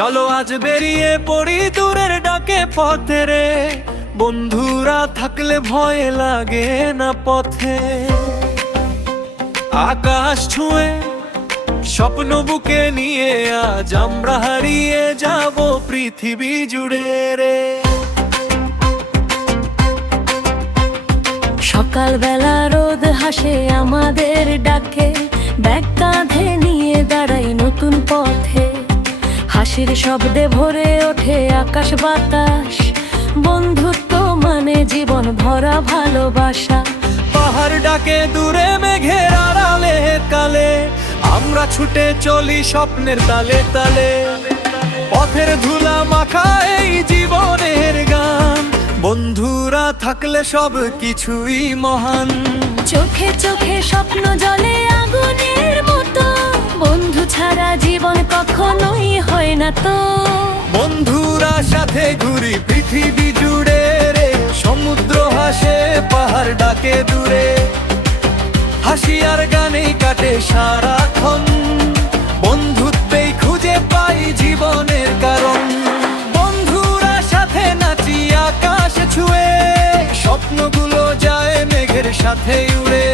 চলো আজ বেরিয়ে পড়ি দূরের ডাকে পথে রে, বন্ধুরা থাকলে ভয় লাগে না পথে। আকাশ ছুঁয়ে স্বপ্ন বুকে নিয়ে আজ আমরা হারিয়ে যাব পৃথিবী জুড়ে রে। সকালবেলা রোদ হাসে আমাদের ডাকে, ব্যাগ কাঁধে নিয়ে দাঁড়াই নতুন পথে। হাসির শব্দে ভরে ওঠে আকাশ বাতাস, বন্ধুত্ব মানে জীবন ভরা ভালোবাসা। পাহাড় ডাকে দূরে মেঘের আড়ালে কালে, আমরা ছুটে চলি স্বপ্নের তালে তালে। পথের ধুলা মাখা এই জীবনের গান, বন্ধুরা থাকলে সব কিছুই মহান। চোখে চোখে স্বপ্ন জ্বলে আগুনের মতো, বন্ধু ছাড়া জীবন কখনোই হয় না তো। বন্ধুরা সাথে ঘুরি পৃথিবী জুড়ে রে, সমুদ্র হাসে পাহাড় ডাকে দূরে। হাসি আর গানে কাটে সারাক্ষণ, বন্ধুত্বেই খুঁজে পাই জীবনের কারণ। বন্ধুরা সাথে নাচি আকাশ ছুঁয়ে, স্বপ্নগুলো যায় মেঘের সাথে উড়ে।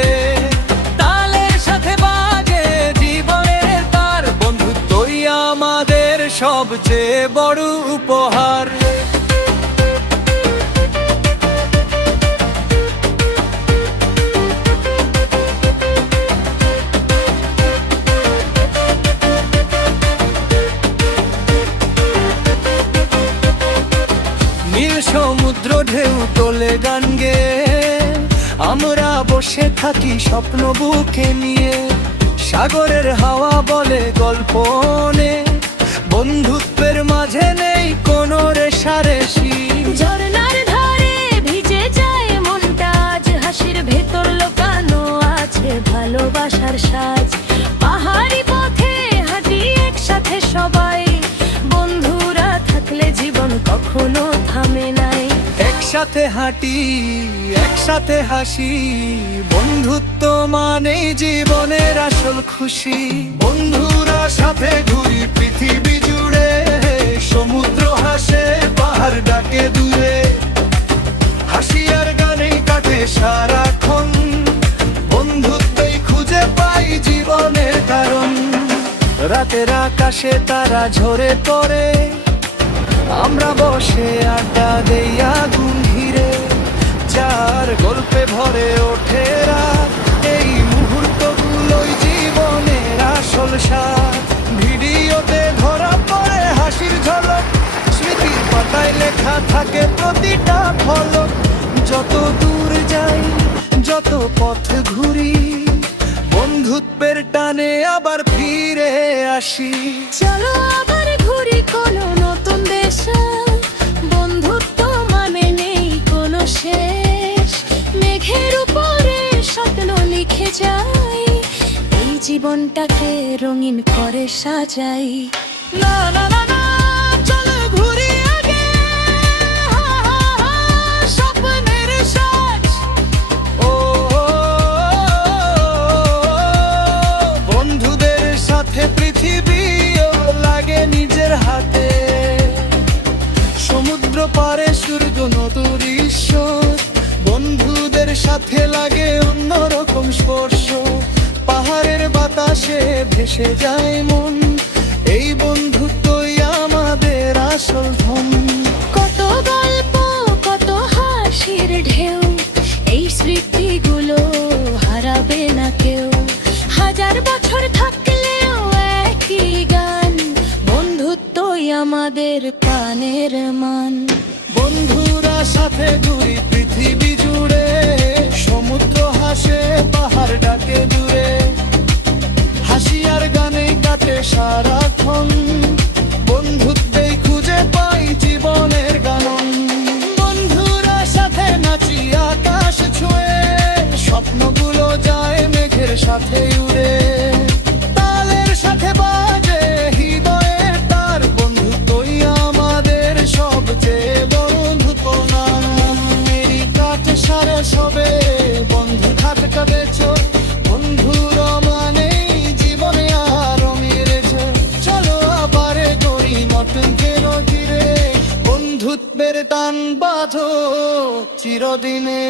তালের সাথে বাজে জীবনের তার, বন্ধুত্বই আমাদের সবচেয়ে বড় উপহার। নীল সমুদ্র ঢেউ তোলে গান গে, আমরা বসে থাকি স্বপ্ন বুকে নিয়ে। সাগরের হাওয়া বলে গল্প নে, বন্ধুত্বের মাঝে নেই কোনো রেশারেশি। ঝরনার ধারে ভিজে যায় মনটা আজ, হাসির ভেতর লোকানো আছে ভালোবাসার সাজ। পাহাড়ি পথে হাঁটি একসাথে সবাই, বন্ধুরা থাকলে জীবন কখনো থামে নাই। একসাথে হাঁটি একসাথে হাসি, বন্ধুত্ব মানেই জীবনের আসল খুশি। বন্ধুরা সাথে ঘুরি পৃথিবী জুড়ে, সমুদ্র হাসে পাহাড় ডাকে দূরে। হাসি আর গানে কাটে সারাক্ষণ, বন্ধুত্বই খুঁজে পাই জীবনের কারণ। রাতের আকাশে তারা ঝরে পড়ে, আমরা বসে আড্ডা দেই আগুন ঘিরে। যার গল্পে ভরে ওঠে রাত, এই মুহূর্তগুলোই জীবনের আসল স্বাদ। ভিডিওতে ধরা পড়ে হাসির ঝলক, স্মৃতির পাতায় লেখা থাকে প্রতিটা ফলক। যত দূর যাই যত পথ ঘুরি, বন্ধুত্বের টানে আবার ফিরে আসি। চলো আবার ঘুরি কোনো নতুন দেশে, বন্ধুত্ব মানে নেই কোনো শেষ। মেঘের উপরে স্বপ্ন লিখে যাই, এই জীবনটাকে রঙিন করে সাজাই। না না না না, চলো ঘুরি আগে, স্বপ্নের সাজ। ও বন্ধুদের সাথে পৃথিবীও লাগে নিজের হাতে। সমুদ্র পারে সূর্য নতুন ঈশ্বর, বন্ধুদের সাথে লাগে অন্যরকম স্পর্শ। পাহাড়ের বাতাসে ভেসে যায় মন, এই বন্ধুত্বই আমাদের আসল ধন। কত গল্প কত হাসির ঢেউ, এই স্মৃতিগুলো হারাবে না কেউ। হাজার বছর থাকলেও একই গান, বন্ধুত্বই আমাদের প্রাণের মান। বন্ধুরা সাথে ঘুরি পৃথিবী জুড়ে, সমুদ্র হাসে পাহাড় ডাকে দূরে। হাসি আর গানে কাটে সারাক্ষণ, বন্ধুত্বেই খুঁজে পাই জীবনের গান। বন্ধুরা সাথে নাচি আকাশ ছুঁয়ে, স্বপ্নগুলো যায় মেঘের সাথে উড়ে। তালের সাথে বাজে হৃদয়ের তার, বন্ধুত্বই আমাদের সবচেয়ে বন্ধুত্ব নাম। মেরি কাটে সারা সবে, বন্ধু থাকতে বেছো। বন্ধুরা মানে জীবনে আরো মেরেছে, চলো আবার গড়ি পথকে নজিরে বন্ধুত্বের টান বাঁধো চিরদিনে।